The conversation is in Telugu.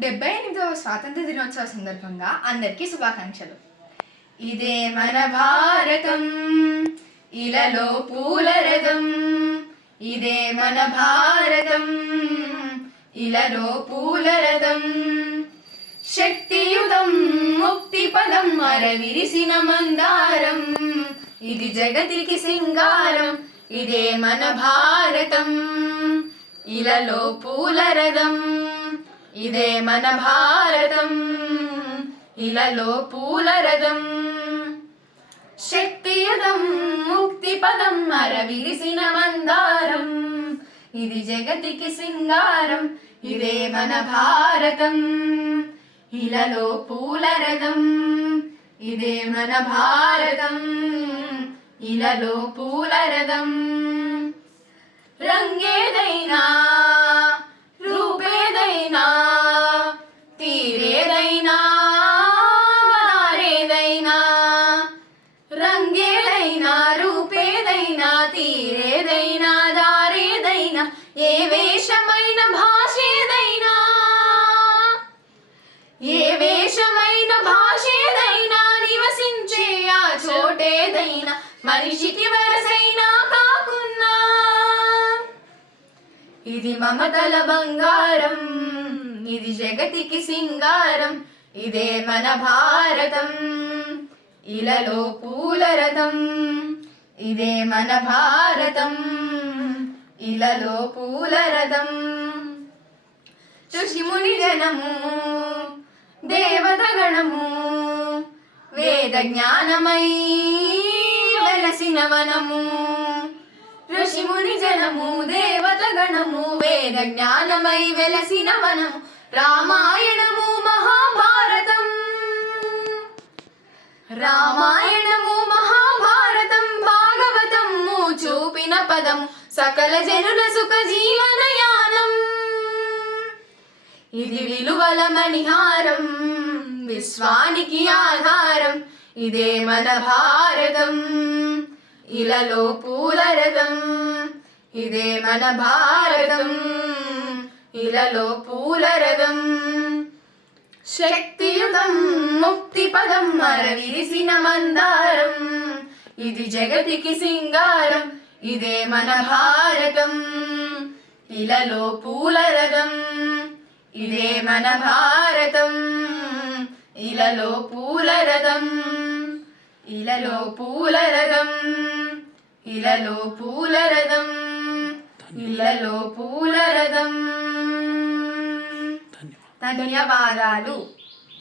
78వ స్వాతంత్ర దినోత్సవ సందర్భంగా అందరికీ శుభాకాంక్షలు. ఇదే మన భారతం, ఇలలో పూల రథం. ఇదే మన భారతం, ఇలలో పూల రథం. శక్తియుతం ముక్తి పదం అరవిరిసిన మందారం. ఇది జగతికి సింగారం. ఇదే మన భారతం, ఇలలో పూల రథం. ఇదే మన భారతం, ఇలలో పూల రథం. శక్తియుతం ముక్తి పదం అరవిరిసిన మందారం. ఇది జగతికి సింగారం. ఇదే మన భారతం, ఇలలో పూల రథం. ఇదే మన భారతం, ఇలలో పూల రథం. రంగేదైనా రూపేదైనా తీరేదైనా నారేదైనా. రంగేదైనా రూపేదైనా తీరేదైనా దారేదైనా. ఏ వేషమైన భాషేదైనా, ఏ వేషమైన భాషేదైనా. నివసించే ఆ చోటేదైనా మనిషికి వరసైనా కాకున్నా. ఇది మమతల బంగారం, ఇది జగతికి సింగారం. ఇదే మన భారతం, ఇలలో పూల రథం. ఇదే మన భారతం, ఇలలో పూల రథం. ఋషిముని జనము దేవత గణము, వేద జ్ఞానమై వెలసిన వనము. ఋషిముని జనము దేవత గణము, వేద జ్ఞానమై వెలసిన వనము. రామాయణము మహాభారతం, రామాయణము మహాభారతం. భాగవతము చూపిన పదము, సకల జనుల సుఖ జీవనయానం. ఇది విలువల మణిహారం, విశ్వానికి ఆధారం. ఇదే మన భారతం, ఇలలో పూల రథం. ఇదే మన భారతం, ఇలలో పూల రథం. శక్తియుతం ముక్తి పదం అరవిరిసిన మందారం. ఇది జగతికి సింగారం. ఇదే మన భారతం, ఇలలో పూల రథం. ఇదే మన భారతం, ఇలలో పూల రథం. ఇలలో పూల రథం, ఇలలో పూల రథం. ఇలలో పూల రథం. ధన్యవాదాలు.